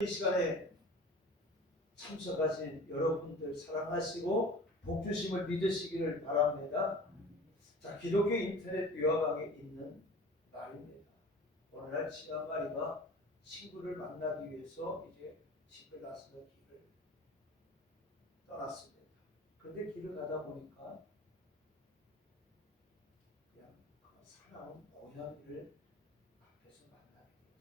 이 시간에 참석하신 여러분들 사랑하시고 복주심을 믿으시기를 바랍니다. 자, 기독교 인터넷 요하방에 있는 말입니다. 오늘날 친한마리가 친구를 만나기 위해서 이제 집을 나서서 길을 떠났습니다. 그런데 길을 가다 보니까 그냥 사나운 고양이를 앞에서 만나게 되었습니다.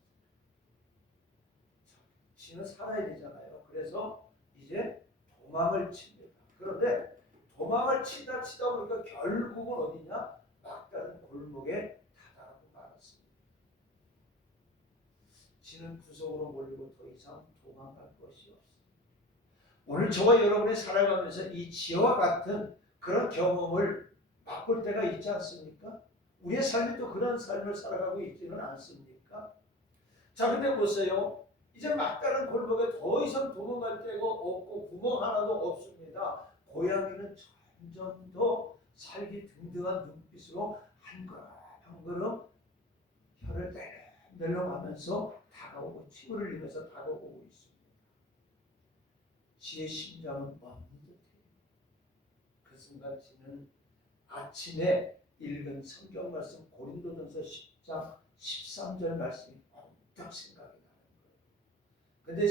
지는 살아야 되잖아요. 그래서 이제 도망을 칩니다. 그런데 도망을 치다 보니까 결국은 어디냐? 막다른 골목에 다다르고 말았습니다. 지는 구석으로 몰리고 더 이상 도망갈 것이 없습니다. 오늘 저와 여러분이 살아가면서 이 지혜와 같은 그런 경험을 맛볼 때가 있지 않습니까? 우리의 삶이 또 그런 삶을 살아가고 있지는 않습니까? 자, 근데 보세요. 이제 막다른 골목에 더 이상 도망갈 데가 없고 구멍 하나도 없습니다. 고양이는 점점 더 살기 등등한 눈빛으로 한 걸음 한 걸음 혀를 내려가면서 다가오고 침을 흘리면서 다가오고 있습니다. 지의 심장은 멈는 듯해요. 그 순간 지는 아침에 읽은 성경 말씀 고린도전서 10장 13절 말씀이 딱 생각이 나는 거예요. 근데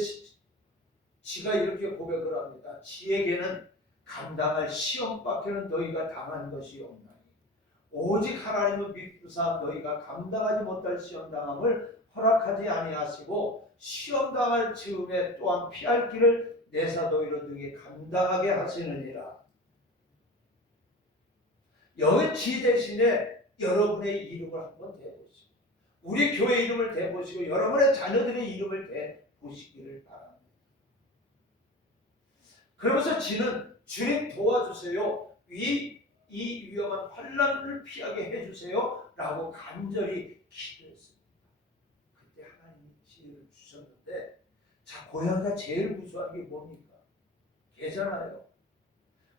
지가 이렇게 고백을 합니다. 지에게는 감당할 시험밖에는 너희가 당한 것이 없나니 오직 하나님을 믿고사 너희가 감당하지 못할 시험당함을 허락하지 아니하시고 시험당할 즈음에 또한 피할 길을 내사 너희로 등에 감당하게 하시느니라. 여기 지 대신에 여러분의 이름을 한번 대보시고 우리 교회 이름을 대보시고 여러분의 자녀들의 이름을 대보시기를 바랍니다. 그러면서 지는 주님 도와주세요. 이 위험한 환난을 피하게 해주세요. 라고 간절히 기도했습니다. 그때 하나님이 지혜를 주셨는데 자, 고양이가 제일 무서워하는 게 뭡니까? 개잖아요.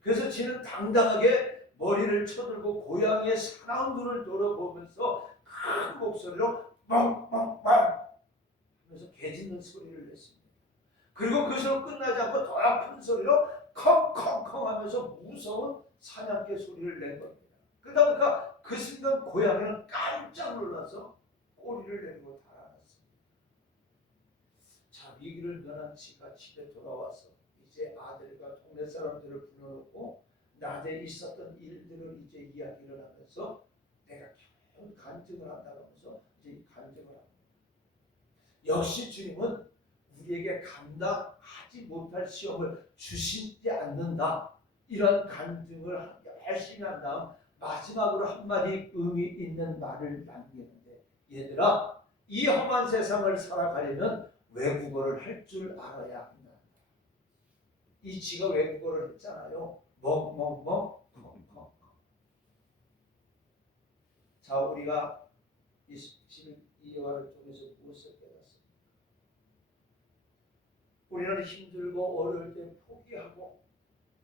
그래서 지는 당당하게 머리를 쳐들고 고양이의 사나운 눈을 돌아보면서 큰 목소리로 뻥뻥뻥 하면서 개 짖는 소리를 냈습니다. 그리고 그 소리 끝나지 않고 더 큰 소리로 컹컹컹 하면서 무서운 사냥개 소리를 낸 겁니다. 그러다 보니까 그 순간 고양이는 깜짝 놀라서 꼬리를 내리고 달아났습니다. 자, 위기를 면한 지가 집에 돌아와서 이제 아들과 동네 사람들을 불러놓고 낮에 있었던 일들을 이제 이야기를 하면서 내가 겨우 간증을 한다고 하면서 이제 간증을 합니다. 역시 주님은 우리에게 감당하지 못할 시험을 주시지 않는다. 이런 간증을 열심히 한 다음 마지막으로 한마디 의미 있는 말을 남기는데 얘들아, 이 험한 세상을 살아가려면 외국어를 할 줄 알아야 한다. 이 지가 외국어를 했잖아요. 자, 우리가 이 대화를 통해서 무엇을 깨닫습니까? 우리는 힘들고 어려울 때 포기하고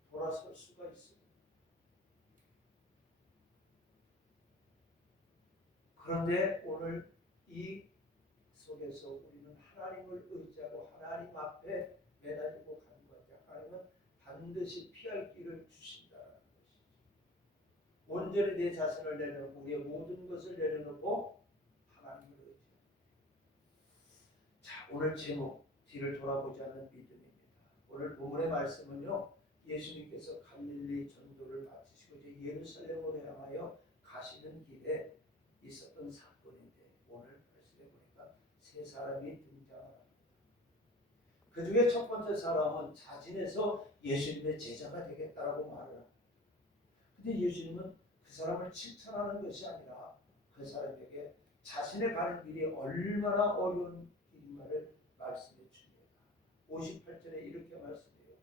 돌아설 수가 있습니다. 그런데 오늘 이 속에서 우리는 하나님을 의지하고 하나님 앞에 매달리고 가는 것이죠. 하나님은 반드시 피할 길을 주신다는 것이죠. 온전히 내 자신을 내려놓고 우리의 모든 것을 내려놓고 하나님을 의지합니다. 자, 오늘 제목 뒤를 돌아보자는 믿음입니다. 오늘 본문의 말씀은요, 예수님께서 갈릴리 전도를 마치시고 이제 예루살렘으로 향하여 가시는 길에 있었던 사건인데 오늘 말씀에 보니까 세 사람이 등장합니다. 그 중에 첫 번째 사람은 자진해서 예수님의 제자가 되겠다라고 말을 합니다. 근데 예수님은 그 사람을 칭찬하는 것이 아니라 그 사람에게 자신의 가는 길이 얼마나 어려운 길인가를 말씀해 줍니다. 58절에 이렇게 말씀해요.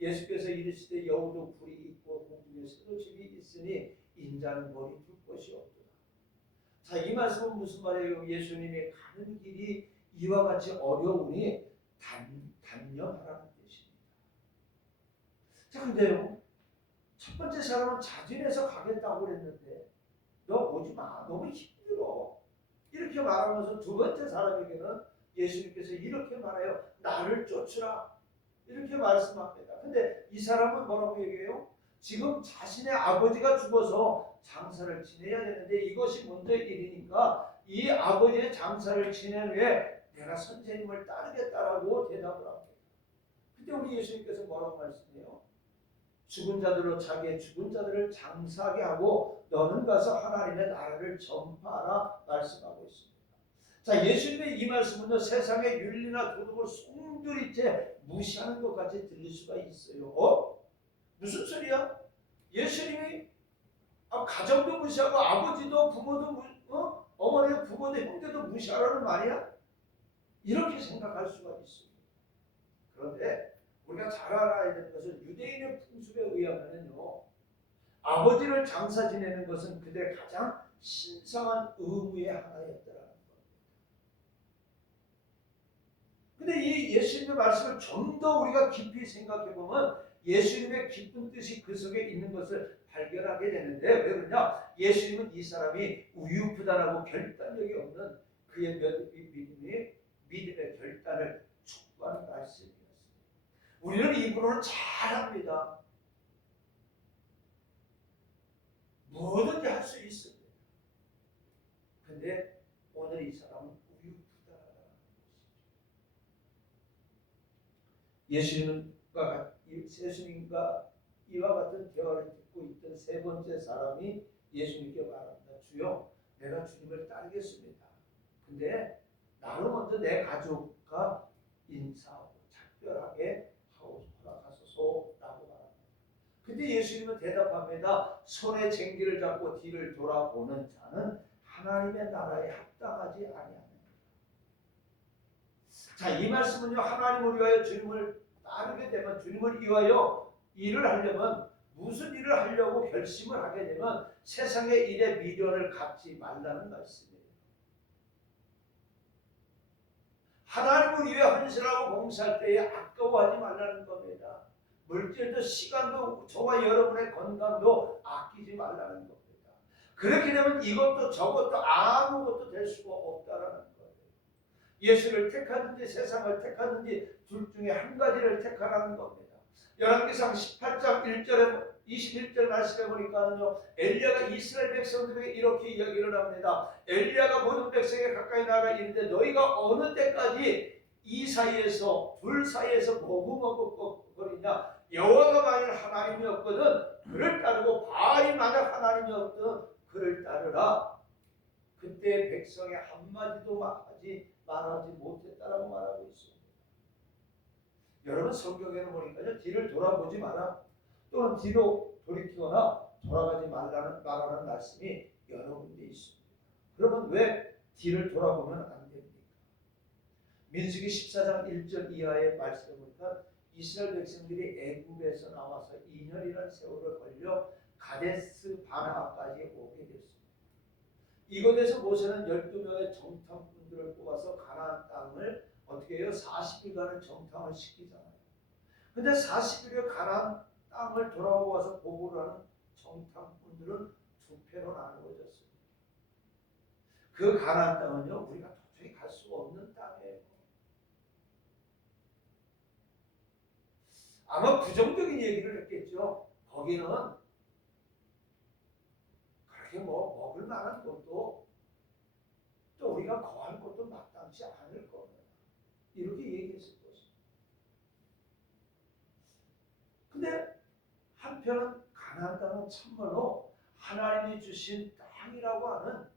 예수께서 이르시되 여우도 굴이 있고 공중에 새도 집이 있으니 인자는 머리 둘 곳이 없도다. 자, 이 말씀은 무슨 말이에요? 예수님이 가는 길이 이와 같이 어려우니 단념하라는 뜻입니다. 자, 근데요, 첫 번째 사람은 자진해서 가겠다고 그랬는데 너 오지 마, 너무 힘들어 이렇게 말하면서 두 번째 사람에게는 예수님께서 이렇게 말해요. 나를 쫓으라. 이렇게 말씀합니다. 근데 이 사람은 뭐라고 얘기해요? 지금 자신의 아버지가 죽어서 장사를 지내야 되는데 이것이 먼저 일이니까 이 아버지의 장사를 지낸 후에 내가 선생님을 따르겠다라고 대답을 합니다. 근데 우리 예수님께서 뭐라고 말씀해요? 죽은 자들로 자기의 죽은 자들을 장사하게 하고 너는 가서 하나님의 나라를 전파하라 말씀하고 있습니다. 자, 예수님의 이 말씀은요, 세상의 윤리나 도덕을 송두리째 무시하는 것 같이 들릴 수가 있어요. 무슨 소리야? 예수님이 가정도 무시하고 아버지도 부모도 어머니도 부모도 형제도 무시하라는 말이야? 이렇게 생각할 수가 있습니다. 그런데 우리가 잘 알아야 되는 것은 유대인의 풍습에 의하면요, 아버지를 장사 지내는 것은 그들의 가장 신성한 의무의 하나였더라는 겁니다. 근데 이 예수님의 말씀을 좀 더 우리가 깊이 생각해 보면 예수님의 깊은 뜻이 그 속에 있는 것을 발견하게 되는데, 왜 그러냐? 예수님은 이 사람이 우유부단하고 결단력이 없는 그의 믿음의 결단을 촉구하는 말씀이었습니다. 우리는 이 부분을 잘 압니다. 뭐든지 할 수 있습니다. 근데 오늘 이 사람은 우유부단하다는 것이죠. 예수님과 이와 같은 대화를 듣고 있던 세 번째 사람이 예수님께 말합니다. 주여, 내가 주님을 따르겠습니다. 근데 나로 먼저 내 가족과 인사하고 작별하게 하고 허락하소서라고 말합니다. 근데 예수님은 대답합니다. 손에 쟁기를 잡고 뒤를 돌아보는 자는 하나님의 나라에 합당하지 아니하느니라. 자, 이 말씀은요, 하나님을 위하여 주님을 따르게 되면, 주님을 위하여 일을 하려면, 무슨 일을 하려고 결심을 하게 되면 세상의 일에 미련을 갖지 말라는 말씀이에요. 하나님을 위해 헌신하고 봉사할 때에 아까워하지 말라는 겁니다. 물질도 시간도 저와 여러분의 건강도 아끼지 말라는 겁니다. 그렇게 되면 이것도 저것도 아무것도 될 수가 없다라는 거예요. 예수를 택하든지 세상을 택하든지 둘 중에 한 가지를 택하라는 겁니다. 열왕기상 18장 1절에 21절 말씀해 보니까는요, 엘리야가 이스라엘 백성들에게 이렇게 이야기를 합니다. 엘리야가 모든 백성에 가까이 나가 이르되 너희가 어느 때까지 이 사이에서 둘 사이에서 머뭇거리냐? 여호와가 만일 하나님이었거든 그를 따르고 바알이 만약 하나님이었거든 그를 따르라. 그때 백성의 한마디도 말하지 못했다라고 말하고 있습니다. 여러분, 성경에는 보니까요, 뒤를 돌아보지 마라, 또는 뒤로 돌이키거나 돌아가지 말라는 말씀이 여러 군데 있습니다. 그러면 왜 뒤를 돌아보면 안 됩니까? 민수기 14장 1절 이하의 말씀을 보니까 이스라엘 백성들이 애굽에서 나와서 2년이라는 세월을 걸려 가데스 바네아까지 오게 됐습니다. 이곳에서 모세는 12명의 정탐꾼들을 뽑아서 가나안 땅을 어떻게 해요? 40일간을 정탐을 시키잖아요. 근데 40일에 가나안 땅을 돌아오고 와서 보고를 하는 정탐꾼들은 두 패로 나누어졌습니다. 그 가나안 땅은요, 우리가 도저히 갈 수 없는 땅이에요. 아마 부정적인 얘기를 했겠죠. 거기는 그렇게 먹을 만한 것도 또 우리가 거할 것도 마땅치 않을 겁니다. 이렇게 얘기했을 것입니다. 근데 한편은 가나안 땅은 참말로 하나님이 주신 땅이라고 하는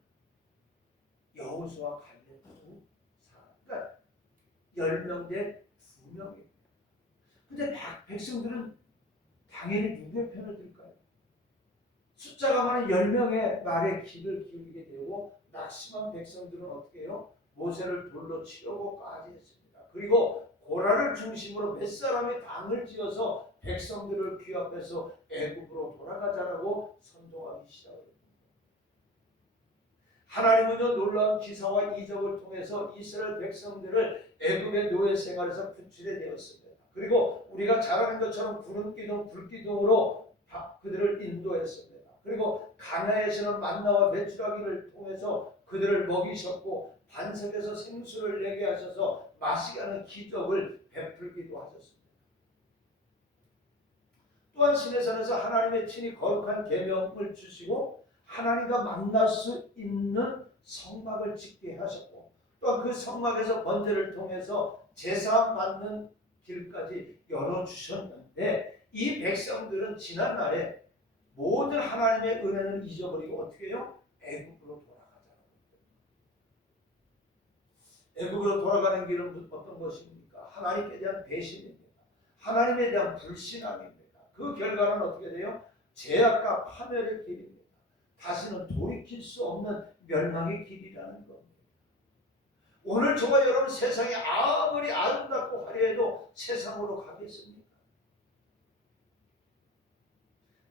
여호수아 갈렙 두 사람, 그러니까 10명 대 2명입니다. 근데 백성들은 당연히 누구의 편을 들까요? 숫자가 많은 10명의 말에 귀를 기울이게 되고 낙심한 백성들은 어떻게 해요? 모세를 돌로 치려고까지 했습니다. 그리고 고라를 중심으로 몇 사람이 당을 지어서 백성들을 귀합해서 애굽으로 돌아가자라고 선동하기 시작합니다. 하나님은요, 놀라운 기사와 이적을 통해서 이스라엘 백성들을 애굽의 노예 생활에서 구출해 내었습니다. 그리고 우리가 잘 아는 것처럼 구름 기둥, 불 기둥으로 그들을 인도했습니다. 그리고 가나안에서는 만나와 메추라기를 통해서 그들을 먹이셨고 반석에서 생수를 내게 하셔서 마시게 하는 기적을 베풀기도 하셨습니다. 또한 시내산에서 하나님의 친히 거룩한 계명을 주시고 하나님과 만날 수 있는 성막을 짓게 하셨고 또한 그 성막에서 번제를 통해서 제사 받는 길까지 열어주셨는데 이 백성들은 지난날에 모든 하나님의 은혜를 잊어버리고 어떻게 해요? 애굽으로 돌아가잖아요. 애굽으로 돌아가는 길은 어떤 것입니까? 하나님에 대한 배신입니다. 하나님에 대한 불신앙입니다. 그 결과는 어떻게 돼요? 죄악과 파멸의 길입니다. 다시는 돌이킬 수 없는 멸망의 길이라는 겁니다. 오늘 저와 여러분 세상이 아무리 아름답고 화려해도 세상으로 가겠습니까?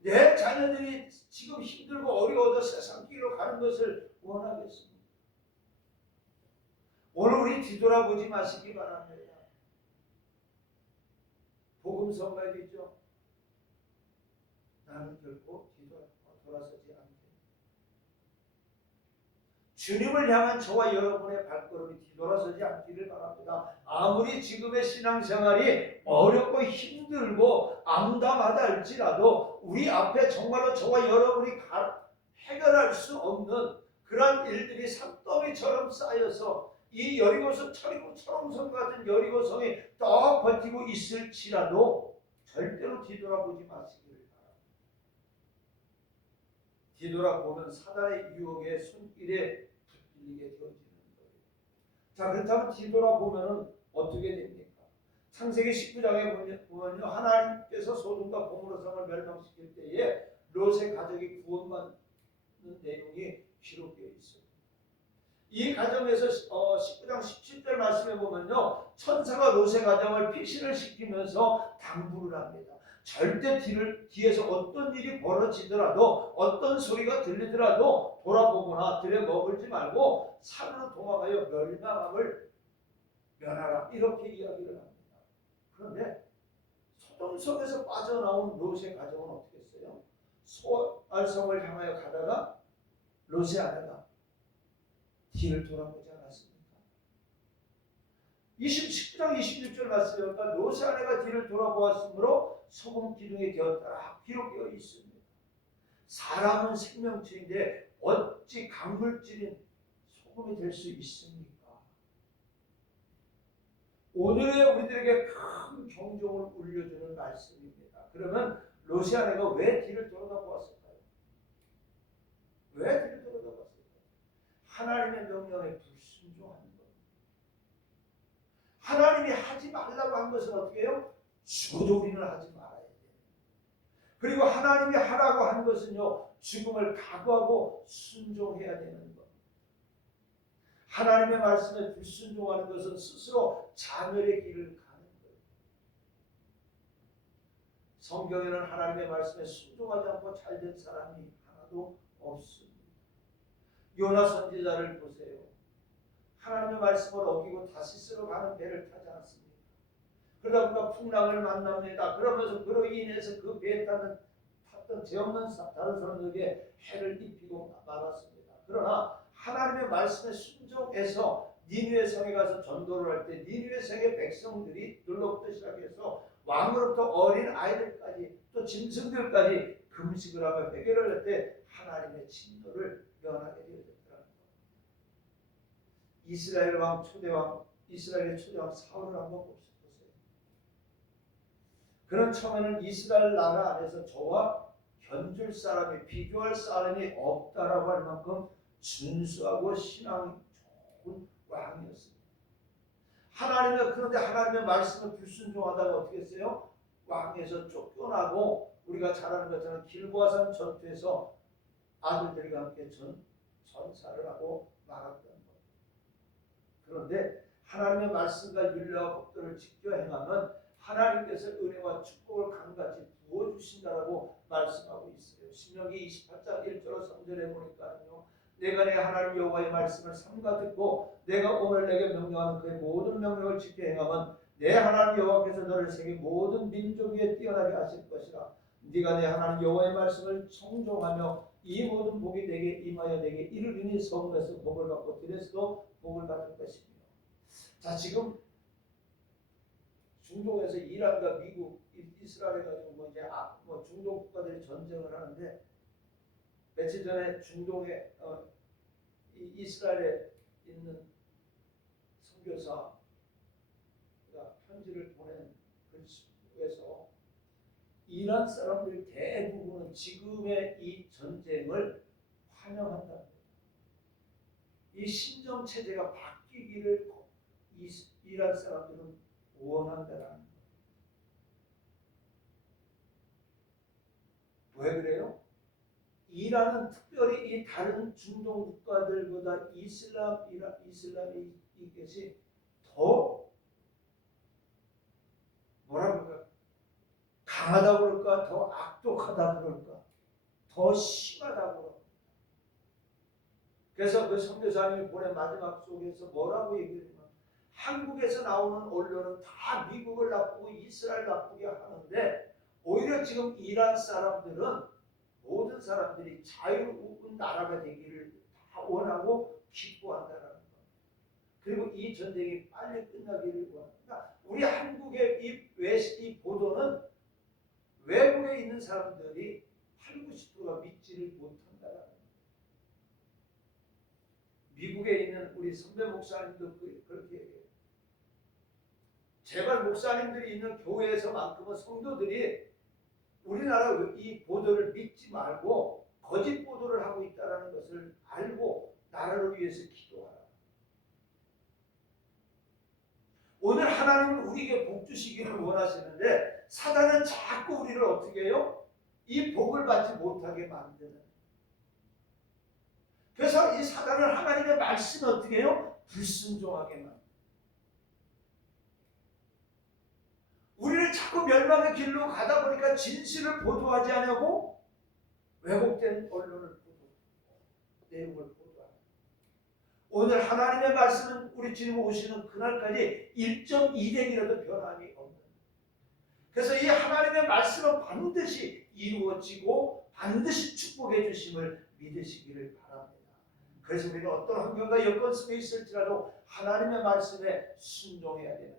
내 자녀들이 지금 힘들고 어려워도 세상 길로 가는 것을 원하겠습니다. 오늘 우리 뒤돌아보지 마시기 바랍니다. 복음 선가에 있죠. 나는 결코 돌아서지 않겠다. 주님을 향한 저와 여러분의 발걸음이 뒤돌아서지 않기를 바랍니다. 아무리 지금의 신앙생활이 어렵고 힘들고 암담하다 할지라도 우리 앞에 정말로 저와 여러분이 해결할 수 없는 그런 일들이 산더미처럼 쌓여서 이 여리고성 철옹성 같은 여리고성이 더 버티고 있을지라도 절대로 뒤돌아보지 마시기를 바랍니다. 뒤돌아보면 사단의 유혹에 손길에 붙들리게 되어지는 거예요. 자, 그렇다면 뒤돌아보면 어떻게 됩니까? 창세기 19장에 보면요, 하나님께서 소돔과 고모라성을 멸망시킬 때에 롯의 가족이 구원받는 내용이 기록되어 있습니다. 이 가정에서 19장 17절 말씀에 보면요, 천사가 롯의 가정을 피신을 시키면서 당부를 합니다. 절대 뒤에서 어떤 일이 벌어지더라도 어떤 소리가 들리더라도 돌아보거나 들에 머물지 말고 산으로 도망하여 멸망함을 면하라, 이렇게 이야기를 합니다. 그런데 소돔성에서 빠져나온 롯의 가정은 어떻게 했어요? 소알성을 향하여 가다가 롯의 아내가 뒤를 돌아보지 않았습니까? 19장 26절 말씀에 보니까 롯의 아내가 뒤를 돌아보았으므로 소금 기둥이 되었다 기록되어 있습니다. 사람은 생명체인데 어찌 강물질인 소금이 될 수 있습니까? 오늘의 우리들에게 큰 경종을 울려주는 말씀입니다. 그러면 롯의 아내가 왜 뒤를 돌아보았을까요? 왜 뒤를 돌아보았을까요? 하나님의 명령에 불순종하는 것. 하나님이 하지 말라고 한 것은 어떻게 해요? 죽어도 우리는 하지 말아야 돼요. 그리고 하나님이 하라고 한 것은요, 죽음을 각오하고 순종해야 되는 것. 하나님의 말씀에 불순종하는 것은 스스로 자멸의 길을 가는 거예요. 성경에는 하나님의 말씀에 순종하지 않고 잘된 사람이 하나도 없습니다. 요나 선지자를 보세요. 하나님의 말씀을 어기고 다시스로 가는 배를 타지 않았습니다. 그러다 보니까 풍랑을 만납니다. 그러면서 그로 인해서 그 배에 탔던 죄 없는 다른 사람들에게 해를 입히고 말았습니다. 그러나 하나님의 말씀에 순종해서 니느웨 성에 가서 전도를 할 때 니느웨 성의 백성들이 눌러부터 시작해서 왕으로부터 어린 아이들까지 또 짐승들까지 금식을 하며 회개를 할 때 하나님의 진노를 면하게 되어졌더라는 겁니다. 이스라엘의 초대왕 사울을 한번 보세요. 그런 처음에는 이스라엘 나라 안에서 저와 견줄 사람이 비교할 사람이 없다라고 할 만큼 준수하고 신앙이 좋은 왕이었습니다. 그런데 하나님의 말씀을 불순종하다가 어떻게 했어요? 왕에서 쫓겨나고 우리가 잘 아는 것처럼 길보아산 전투에서 아들들과 함께 전사를 하고 말았던 것. 그런데 하나님의 말씀과 율례와 법도를 지켜 행하면 하나님께서 은혜와 축복을 강같이 부어주신다라고 말씀하고 있어요. 신명기 28장 1절 3절에 보니까요, 내가 내 하나님 여호와의 말씀을 삼가 듣고 내가 오늘 내게 명령하는 그의 모든 명령을 지켜 행하면 내 하나님 여호와께서 너를 세계 모든 민족 위에 뛰어나게 하실 것이라. 네가 내 하나님 여호와의 말씀을 청종하며 이 모든 복이 내게 임하여 내게 이를 인히 성에서 복을 받고 들에서도 복을 받을 것이며. 자, 지금 중동에서 이란과 미국, 이스라엘 가지고 뭐 중동 국가들이 전쟁을 하는데, 며칠 전에 중동에 이스라엘에 있는 선교사가 편지를 보낸 글에서 이란 사람들 대부분은 지금의 이 전쟁을 환영한다. 이 신정 체제가 바뀌기를 이란 사람들은 원한다는 거예요. 왜 그래요? 이란은 특별히 이 다른 중동 국가들보다 이슬람이 이것이 더 뭐라 그럴까? 강하다 그럴까? 더 악독하다 그럴까? 더 심하다 그럴까? 그래서 그 선교사님이 보낸 마지막 속에서 뭐라고 얘기했냐면, 한국에서 나오는 언론은 다 미국을 나쁘고 이스라엘 나쁘게 하는데, 오히려 지금 이란 사람들은 모든 사람들이 자유로운 나라가 되기를 다 원하고 기뻐한다는 것. 그리고 이 전쟁이 빨리 끝나기를 원합니다. 우리 한국의 이 보도는 외국에 있는 사람들이 80, 90%가 믿지를 못한다는 것. 미국에 있는 우리 선배 목사님도 그렇게 얘기해요. 제발 목사님들이 있는 교회에서만큼은 성도들이 우리나라 이 보도를 믿지 말고 거짓 보도를 하고 있다는 것을 알고 나라를 위해서 기도하라. 오늘 하나님은 우리에게 복 주시기를 원하시는데, 사단은 자꾸 우리를 어떻게 해요? 이 복을 받지 못하게 만드는. 그래서 이 사단은 하나님의 말씀을 어떻게 해요? 불순종하게 만드는. 우리를 자꾸 멸망의 길로 가다 보니까 진실을 보도하지 않냐고 왜곡된 언론을 보도, 내용을 보도하는. 오늘 하나님의 말씀은 우리 주님 오시는 그날까지 1.2획이라도 변함이 없는. 그래서 이 하나님의 말씀은 반드시 이루어지고 반드시 축복해 주심을 믿으시기를 바랍니다. 그래서 우리는 어떤 환경과 여건 속에 있을지라도 하나님의 말씀에 순종해야 되는.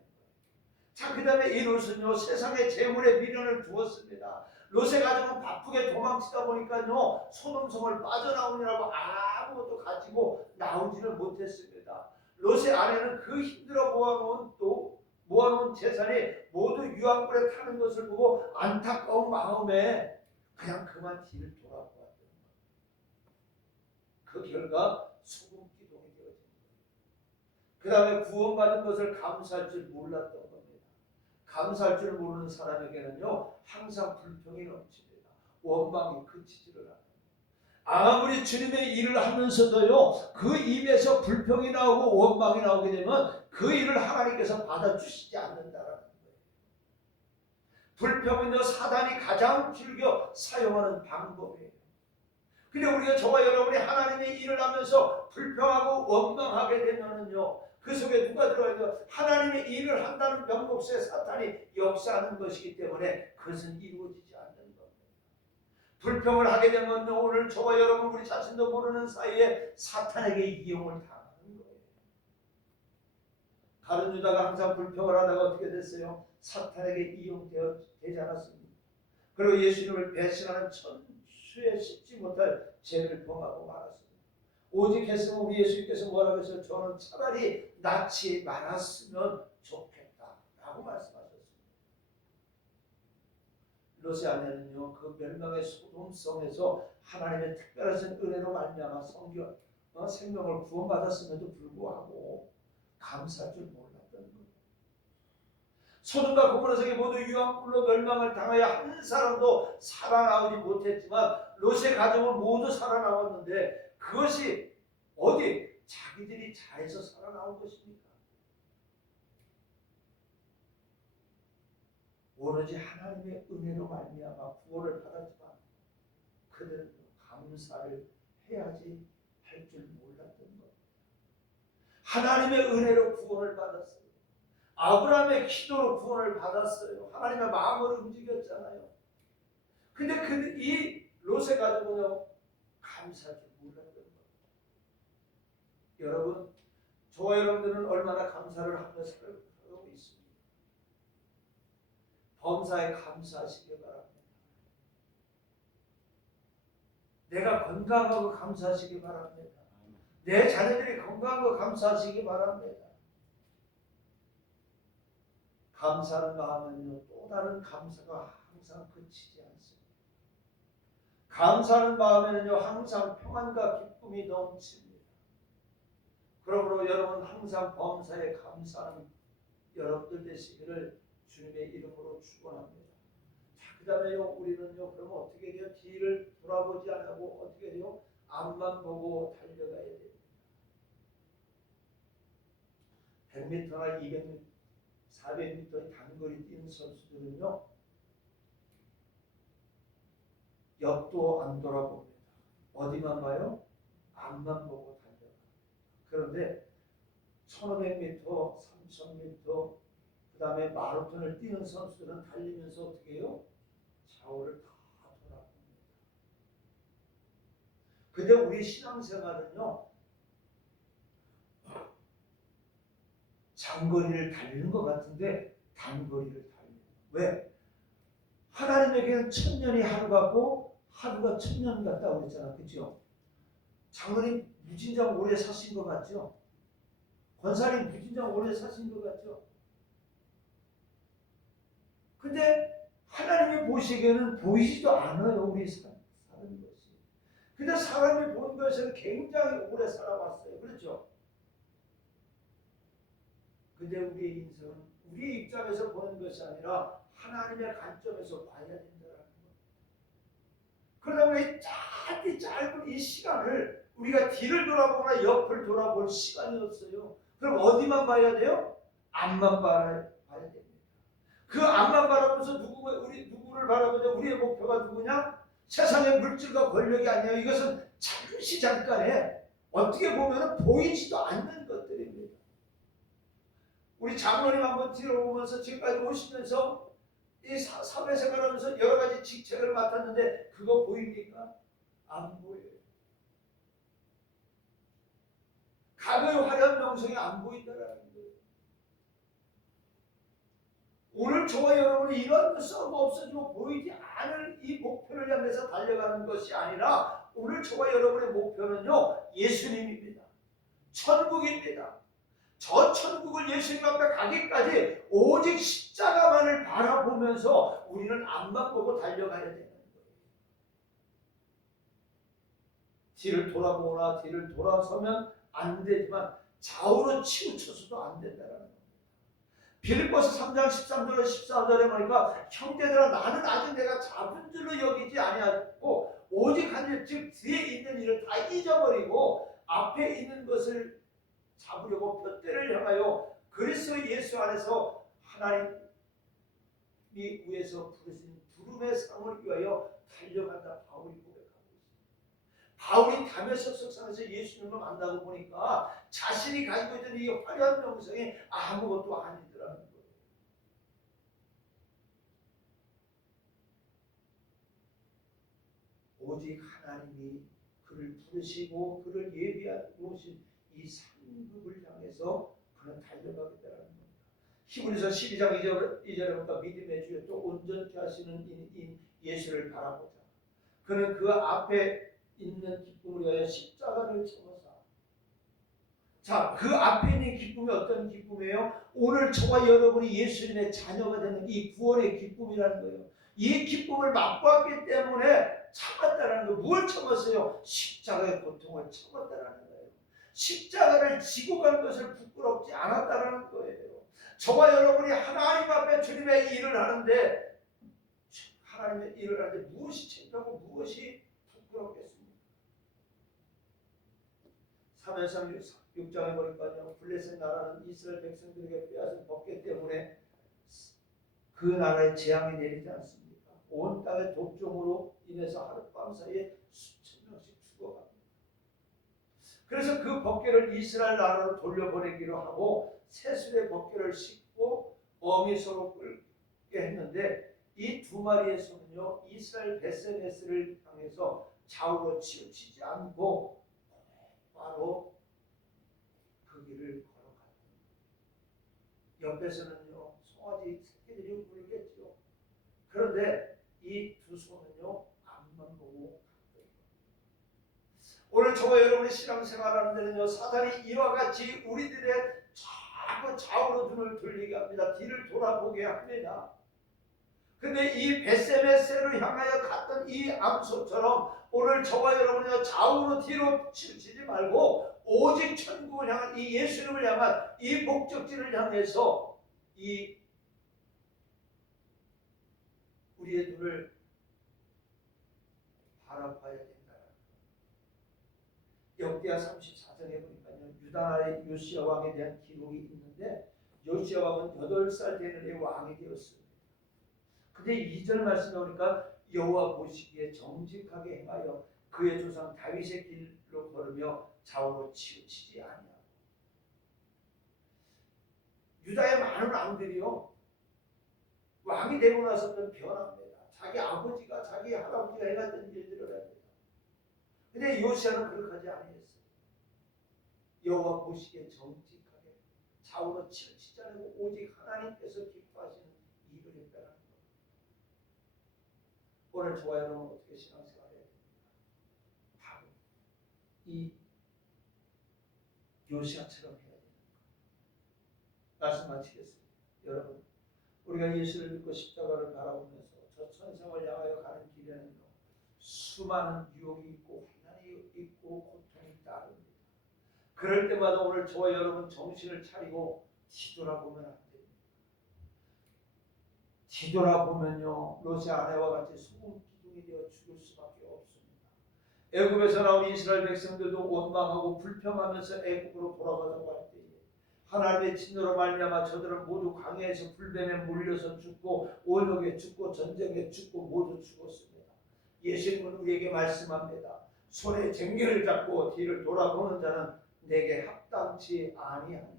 자, 그 다음에 이 롯은요, 세상의 재물에 미련을 두었습니다. 롯의 가족은 바쁘게 도망치다 보니까요, 소돔성을 빠져나오느라고 아무것도 가지고 나오지를 못했습니다. 롯의 아내는 그 힘들어 모아놓은 재산이 모두 유황불에 타는 것을 보고 안타까운 마음에 그냥 그만 뒤를 돌아보았던 거예요. 그 결과 소금 기둥이 되어진 거예요. 그 다음에 구원받은 것을 감사할 줄 몰랐던 거예요. 감사할 줄 모르는 사람에게는요, 항상 불평이 넘칩니다. 원망이 그치지를 않아요. 아무리 주님의 일을 하면서도요, 그 입에서 불평이 나오고 원망이 나오게 되면 그 일을 하나님께서 받아주시지 않는다라는 거예요. 불평은요, 사단이 가장 즐겨 사용하는 방법이에요. 근데 우리가 저와 여러분이 하나님의 일을 하면서 불평하고 원망하게 되면은요, 그 속에 누가 들어와요? 하나님의 일을 한다는 명목에 사탄이 역사하는 것이기 때문에 그것은 이루어지지 않는 겁니다. 불평을 하게 되면 오늘 저와 여러분 우리 자신도 모르는 사이에 사탄에게 이용을 당하는 거예요. 다른 유다가 항상 불평을 하다가 어떻게 됐어요? 사탄에게 이용되지 않았습니다. 그리고 예수님을 배신하는 천수에 씻지 못할 죄를 범하고 말았습니다. 오직 했으면 우리 예수님께서 뭐라고 했어요? 저는 차라리 낳지 말았으면 좋겠다라고 말씀하셨습니다. 롯의 아내는요, 그 멸망의 소돔성에서 하나님의 특별하신 은혜로 말미암아 생명을 구원받았음에도 불구하고 감사할 줄 몰랐던 거예요. 소돔과 고모라 성이 모두 유황불로 멸망을 당하여 한 사람도 살아나오지 못했지만 롯의 가족은 모두 살아나왔는데, 그것이 어디 자기들이 잘해서 살아나온 것입니까? 오로지 하나님의 은혜로 말미암아 구원을 받았지만 그들은 감사를 해야지 할 줄 몰랐던 것. 하나님의 은혜로 구원을 받았어요. 아브라함의 기도로 구원을 받았어요. 하나님의 마음을 움직였잖아요. 근데 이 롯의 가족은요, 감사할 줄 몰랐던 거예요. 여러분, 저와 여러분들은 얼마나 감사를 하며 살아가고 있습니다. 범사에 감사하시기 바랍니다. 내가 건강하고 감사하시기 바랍니다. 내 자녀들이 건강한 거 감사하시기 바랍니다. 감사하는 마음은요, 또 다른 감사가 항상 그치지 않습니다. 감사하는 마음에는요, 항상 평안과 기쁨이 넘칩니다. 그러므로 여러분 항상 범사에 감사하는 여러분들 되시기를 주님의 이름으로 축원합니다. 자, 그 다음에요, 우리는요, 그러면 어떻게 돼요? 뒤를 돌아보지 않고 어떻게 돼요? 앞만 보고 달려가야 됩니다. 100m나 200m, 400m의 단거리 뛰는 선수들은요, 옆도 안 돌아봅니다. 어디만 봐요? 앞만 보고 달려가요. 그런데 1500m, 3000m, 그 다음에 마라톤을 뛰는 선수들은 달리면서 어떻게 해요? 좌우를 다 돌아봅니다. 근데 우리 신앙생활은요, 장거리를 달리는 것 같은데 단거리를 달려요. 왜? 하나님에게는 1000년이 하루 같고 하루가 1000년 같다고 그랬잖아. 그렇죠? 장로님 무진장 오래 사신 것 같죠? 권사님 무진장 오래 사신 것 같죠? 근데 하나님이 보시기에는 보이지도 않아요. 우리 사는 것이. 근데 사람이 보는 것에는 굉장히 오래 살아왔어요. 그렇죠? 근데 우리의 인생은 우리 입장에서 보는 것이 아니라 하나님의 관점에서 봐야 된다는 거예요. 그러다 보니 짧은 이 시간을 우리가 뒤를 돌아보거나 옆을 돌아볼 시간이 없어요. 그럼 어디만 봐야 돼요? 앞만 봐야 됩니다. 그 앞만 바라보면서 누구를 바라보냐? 우리의 목표가 누구냐? 세상의 물질과 권력이 아니에요. 이것은 잠시 잠깐에 어떻게 보면 보이지도 않는 것들입니다. 우리 장로님 한번 들어보면서 지금까지 오시면서 이 사회생활하면서 여러 가지 직책을 맡았는데 그거 보입니까? 안 보여요. 과거의 화려한 명성이 안 보인다는 거예요. 오늘 저와 여러분이 이런 썩 없어지고 보이지 않을 이 목표를 향해서 달려가는 것이 아니라 오늘 저와 여러분의 목표는요, 예수님입니다. 천국입니다. 저 천국을 예수님 앞에 가기까지 오직 십자가만을 바라보면서 우리는 앞만 보고 달려가야 되는 거예요. 뒤를 돌아보거나 뒤를 돌아서면 안 되지만 좌우로 치우쳐서도 안 된다는 거예요. 빌립보서 3장 13절에 14절에 보니까 형제들아 나는 아직 내가 잡은 줄로 여기지 아니하고 오직 한 일 즉 뒤에 있는 일을 다 잊어버리고 앞에 있는 것을 잡으려고 푯대를 향하여 그리스도 예수 안에서 하나님이 위에서 부르신 부름의 상을 위하여 달려간다. 바울이 고백하고 있습니다. 바울이 다메섹 석상에서 예수님을 만나고 보니까 자신이 가지고 있던 이 화려한 명성이 아무것도 아니더라는 거예요. 오직 하나님이 그를 부르시고 그를 예비하여 오신 이 상급을 향해서 그는 달려가겠다는 겁니다. 히브리서 12장 2절에 보니까 믿음의 주여 또 온전케 하시는 인 예수를 바라보자. 그는 그 앞에 있는 기쁨을 위하여 십자가를 참으사. 자, 그 앞에 있는 기쁨이 어떤 기쁨이에요? 오늘 저와 여러분이 예수님의 자녀가 되는 이 구원의 기쁨이라는 거예요. 이 기쁨을 맛보았기 때문에 참았다는 거예요. 뭘 참았어요? 십자가의 고통을 참았다는 거예요. 십자가를 지고 간 것을 부끄럽지 않았다는 거예요. 저와 여러분이 하나님 앞에 주님의 일을 하는데 하나님의 일을 하는데 무엇이 창피하고 무엇이 부끄럽겠습니까? 사무엘상 6장에 보니까요, 블레셋 나라는 이스라엘 백성들에게 빼앗은 법궤 때문에 그 나라에 재앙이 내리지 않습니까? 온 땅의 독종으로 인해서 하룻밤 사이에 수천 명씩 죽어갑니다. 그래서 그 법궤를 이스라엘 나라로 돌려보내기로 하고 새술의 법궤를 싣고 어미소로 끌게 했는데 이 두 마리의 소는요 이스라엘 베세메스를 향해서 좌우로 치우치지 않고 바로 그 길을 걸어가요. 옆에서는요 송아지 새끼들이 울겠죠. 그런데 이 두 소는요 앞만 보고 갔거든요. 오늘 저와 여러분의 신앙생활하는 데는요 사단이 이와 같이 우리들의 자꾸 좌우로 눈을 돌리게 합니다. 뒤를 돌아보게 합니다. 근데 이 베세메스를 향하여 갔던 이 암소처럼 오늘 저와 여러분이 좌우로 뒤로 치우치지 말고 오직 천국을 향한 이 예수님을 향한 이 목적지를 향해서 이 우리의 눈을 바라봐야 된다. 역대하 34장에 보니까요 유다의 요시야 왕에 대한 기록이 있는데 요시야 왕은 8살 되는 해 왕이 되었습니다. 근데 2절 말씀에 보니까 여호와 보시기에 정직하게 행하여 그의 조상 다윗의 길로 걸으며 좌우로 치우치지 아니하고. 유다의 많은 왕들이요 왕이 되고 나서는 변합니다. 자기 아버지가 자기 할아버지가 해갔던 일들을 합니다. 근데 요시야는 그렇게 하지 아니했어요. 여호와 보시기에 정직하게 좌우로 치우치지 않고 오직 하나님께서 기뻐하시는 일을 했다는 것. 오늘 저와 여러분은 어떻게 신앙생활을 해야 됩니까? 바로 이 요시야처럼 해야 됩니다. 말씀 마치겠습니다. 여러분 우리가 예수를 믿고 십자가를 바라보면서 저 천성을 향하여 가는 길에는 수많은 유혹이 있고 환난이 있고 고통이 따릅니다. 그럴 때마다 오늘 저와 여러분 정신을 차리고 뒤돌아보면 안 됩니다. 뒤돌아보면요 롯의 아내와 같이 소금 기둥이 되어 죽을 수밖에 없습니다. 애굽에서 나온 이스라엘 백성들도 원망하고 불평하면서 애굽으로 돌아가자고 할 때에 하나님의 진노로 말미암아 저들은 모두 광야에서 불뱀에 물려서 죽고 원역에 죽고 전쟁에 죽고 모두 죽었습니다. 예수님은 우리에게 말씀합니다. 손에 쟁기를 잡고 뒤를 돌아보는 자는 내게 합당치 아니합니다.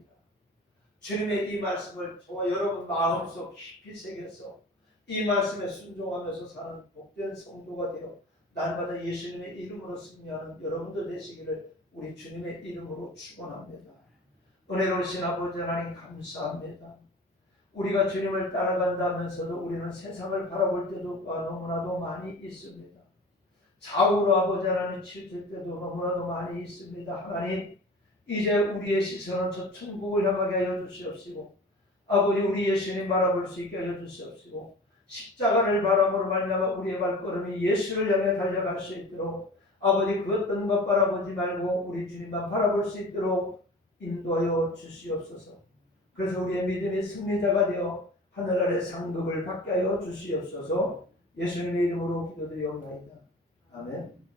주님의 이 말씀을 저와 여러분 마음속 깊이 새겨서 이 말씀에 순종하면서 사는 복된 성도가 되어 날마다 예수님의 이름으로 승리하는 여러분들 되시기를 우리 주님의 이름으로 축원합니다. 은혜로우신 아버지 하나님 감사합니다. 우리가 주님을 따라간다면서도 우리는 세상을 바라볼 때도 너무나도 많이 있습니다. 좌우로 아버지 하나님 치우칠 때도 너무나도 많이 있습니다. 하나님 이제 우리의 시선은 저 천국을 향하게 하여 주시옵시고 아버지 우리 예수님 바라볼 수 있게 하여 주시옵시고 십자가를 바람으로 말미암아 우리의 발걸음이 예수를 향해 달려갈 수 있도록 아버지 그 어떤 것 바라보지 말고 우리 주님만 바라볼 수 있도록 인도하여 주시옵소서. 그래서 우리의 믿음의 승리자가 되어 하늘 아래 상급을 받게 하여 주시옵소서. 예수님의 이름으로 기도드리옵나이다. 아멘.